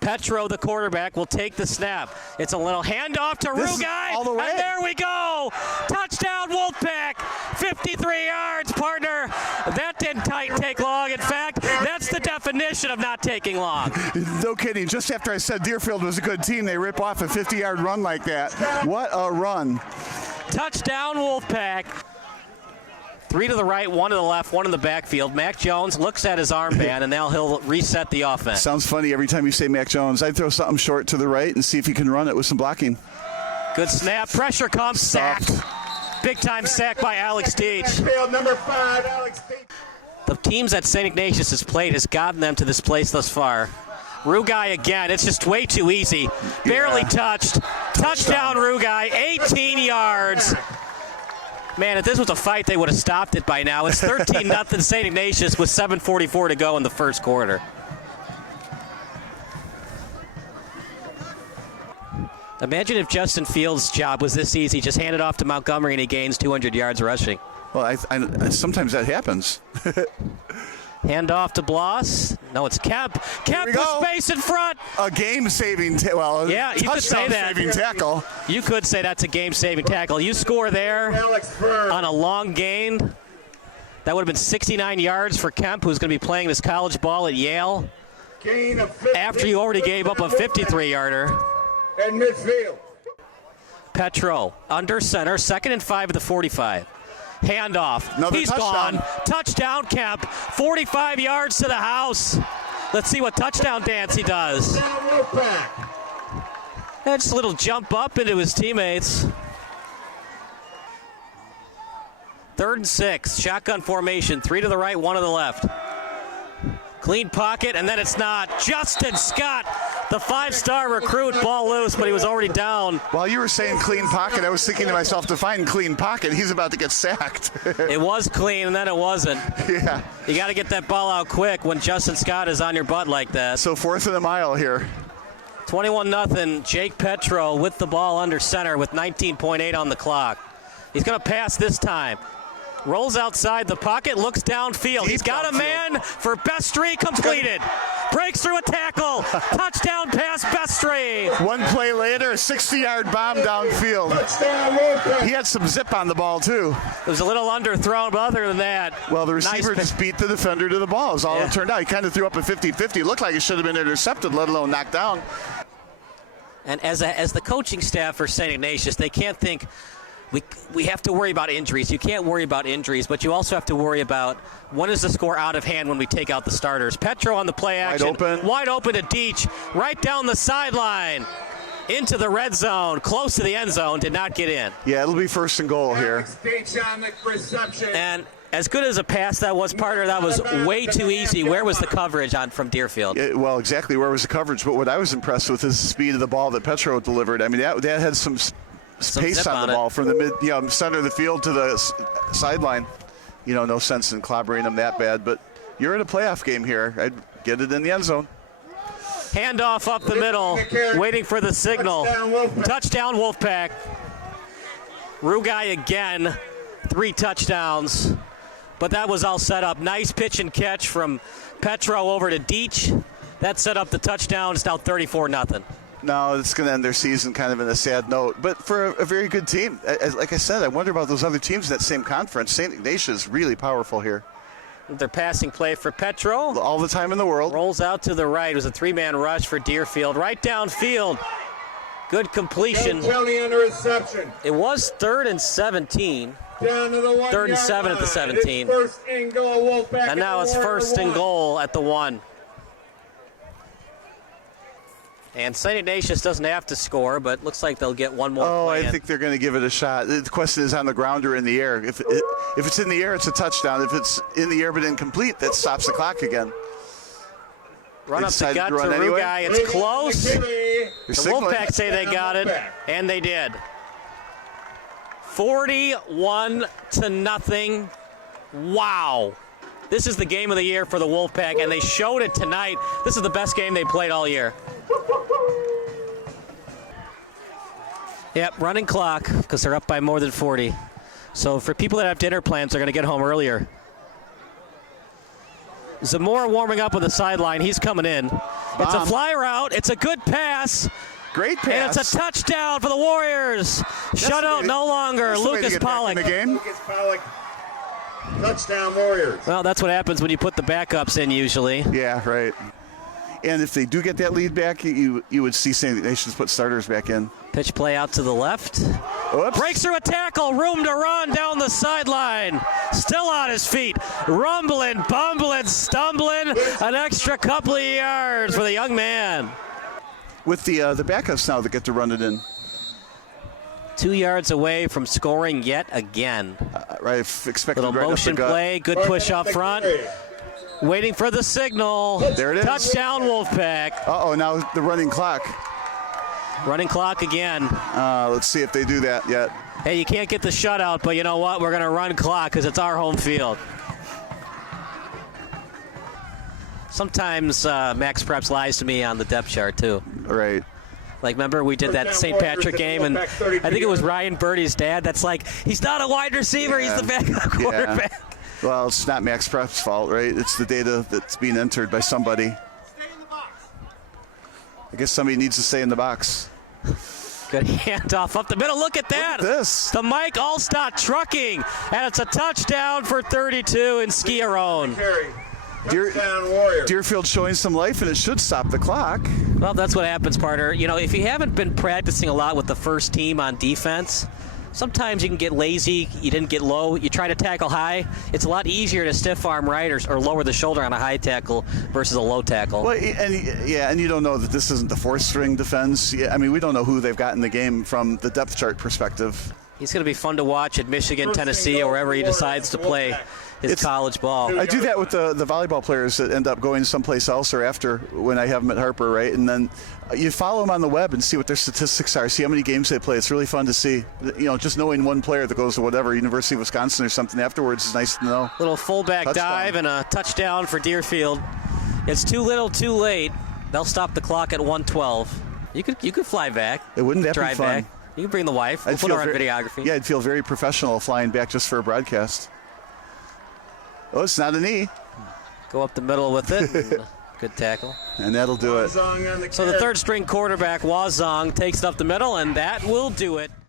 Petro, the quarterback, will take the snap. It's a little handoff to Rugai, all the way. and there we go. Touchdown, Wolfpack. 53 yards, partner. That didn't take long. In fact, that's the definition of not taking long. No kidding. Just after I said Deerfield was a good team, they rip off a 50-yard run like that. What a run. Touchdown, Wolfpack. 3 to the right, 1 to the left, 1 in the backfield. Mac Jones looks at his armband, and now he'll reset the offense. Sounds funny every time you say Mac Jones. I'd throw something short to the right and see if he can run it with some blocking. Good snap. Pressure comes. Sacked. Big-time sack by Alex Deach. Number 5, Alex Deach. The teams that St. Ignatius has played has gotten them to this place thus far. Rugai again. It's just way too easy. Barely touched. Touchdown, Rugai. 18 yards. Man, if this was a fight, they would have stopped it by now. It's 13-0 St. Ignatius with 7:44 to go in the first quarter. Imagine if Justin Fields' job was this easy. Just hand it off to Montgomery and he gains 200 yards rushing. Well, I sometimes that happens. Hand off to Bloss. No, it's Kemp. Kemp with space in front. A game-saving, yeah, you could say that. Touchdown-saving tackle. You could say that's a game-saving tackle. You score there on a long gain. That would have been 69 yards for Kemp, who's going to be playing this college ball at Yale. After you already gave up a 53-yarder. And midfield. Petro under center, 2nd and 5 at the 45. Handoff. He's touchdown. Gone. Touchdown, Kemp. 45 yards to the house. Let's see what touchdown dance he does. That's a little jump up into his teammates. 3rd and 6. Shotgun formation. 3 to the right, 1 to the left. Clean pocket, and then it's not. Justin Scott, the 5-star recruit, ball loose, but he was already down. While you were saying clean pocket, I was thinking to myself, define clean pocket. He's about to get sacked. It was clean, and then it wasn't. Yeah. You got to get that ball out quick when Justin Scott is on your butt like that. So 4th and a mile here. 21-0. Jake Petro with the ball under center with 19.8 on the clock. He's going to pass this time. Rolls outside the pocket, looks downfield. He's got a man for Bestry, completed. Breaks through a tackle. Touchdown pass, Bestry. 1 play later, a 60-yard bomb downfield. He had some zip on the ball, too. It was a little underthrown, but other than that. Well, the receiver just beat the defender to the ball, is all it turned out. He kind of threw up a 50-50. Looked like it should have been intercepted, let alone knocked down. And as the coaching staff for St. Ignatius, they can't think, we have to worry about injuries. You can't worry about injuries, but you also have to worry about when is the score out of hand when we take out the starters. Petro on the play action. Wide open to Deach. Right down the sideline. Into the red zone. Close to the end zone. Did not get in. Yeah, it'll be 1st and goal here. And as good as a pass that was, partner, that was way too easy. Where was the coverage from Deerfield? Well, exactly. Where was the coverage? But what I was impressed with is the speed of the ball that Petro delivered. I mean, that had some pace on the ball from the center of the field to the sideline. No sense in clobbering them that bad, but you're in a playoff game here. I'd get it in the end zone. Handoff up the middle, waiting for the signal. Touchdown, Wolfpack. Rugai again, 3 touchdowns, but that was all set up. Nice pitch and catch from Petro over to Deach. That set up the touchdown. It's now 34-0. No, it's going to end their season kind of in a sad note. But for a very good team, like I said, I wonder about those other teams in that same conference. St. Ignatius is really powerful here. Their passing play for Petro. All the time in the world. Rolls out to the right. It was a 3-man rush for Deerfield. Right downfield. Good completion. Interception. It was 3rd and 17. Down to the 1 3rd and 7 at the 17. First and goal, Wolfpack. And now it's 1st and goal at the 1. And St. Ignatius doesn't have to score, but looks like they'll get one more play. I think they're going to give it a shot. The question is on the ground or in the air. If it's in the air, it's a touchdown. If it's in the air but incomplete, that stops the clock again. Run up the gut to Rugai. It's close. The Wolfpack say they got it, and they did. 41-0. Wow. This is the game of the year for the Wolfpack, and they showed it tonight. This is the best game they played all year. Yep, running clock because they're up by more than 40. So for people that have dinner plans, they're going to get home earlier. Zamora warming up on the sideline. He's coming in. It's a fly route. It's a good pass. Great pass. And it's a touchdown for the Warriors. Shutout no longer. Lucas Pollock. In the game. Lucas Pollock. Touchdown Warriors. Well, that's what happens when you put the backups in usually. Yeah, right. And if they do get that lead back, you would see St. Ignatius put starters back in. Pitch play out to the left. Oops. Breaks through a tackle. Room to run down the sideline. Still on his feet. Rumbling, bumbling, stumbling. An extra couple of yards for the young man. With the backups now that get to run it in. 2 yards away from scoring yet again. Right, expected Little right up motion the gut. play. Good push up front. Waiting for the signal. There it is. Touchdown Wolfpack. Uh-oh, now the running clock. Running clock again. Let's see if they do that yet. Hey, you can't get the shutout, but you know what? We're going to run clock because it's our home field. Sometimes Max Preps lies to me on the depth chart, too. Right. Like, remember we did that St. Patrick game, and I think it was Ryan Birdie's dad that's like, he's not a wide receiver, he's the backup quarterback. Yeah. Well, it's not Max Prep's fault, right? It's the data that's being entered by somebody. I guess somebody needs to stay in the box. Good handoff up the middle. Look at that. Look at this. The Mike Allstott trucking, and it's a touchdown for 32 in Skiarone. Touchdown Warriors. Deerfield showing some life, and it should stop the clock. Well, that's what happens, partner. You know, if you haven't been practicing a lot with the first team on defense, sometimes you can get lazy. You didn't get low. You try to tackle high. It's a lot easier to stiff arm right or lower the shoulder on a high tackle versus a low tackle. Well, and you don't know that this isn't the fourth string defense. Yeah, I mean, we don't know who they've got in the game from the depth chart perspective. He's going to be fun to watch at Michigan, Tennessee, or wherever he decides to play his college ball. I do that with the volleyball players that end up going someplace else or after when I have them at Harper, right? And then you follow them on the web and see what their statistics are, see how many games they play. It's really fun to see. You know, just knowing one player that goes to whatever, University of Wisconsin or something afterwards is nice to know. Little fullback dive and a touchdown for Deerfield. It's too little, too late. They'll stop the clock at 1:12. You could fly back. Wouldn't that be fun? Back. You can bring the wife. We'll put her on videography. Yeah, I'd feel very professional flying back just for a broadcast. Oh, it's not a knee. Go up the middle with it. Good tackle. And that'll do it. So the third string quarterback, Wazong, takes it up the middle, and that will do it.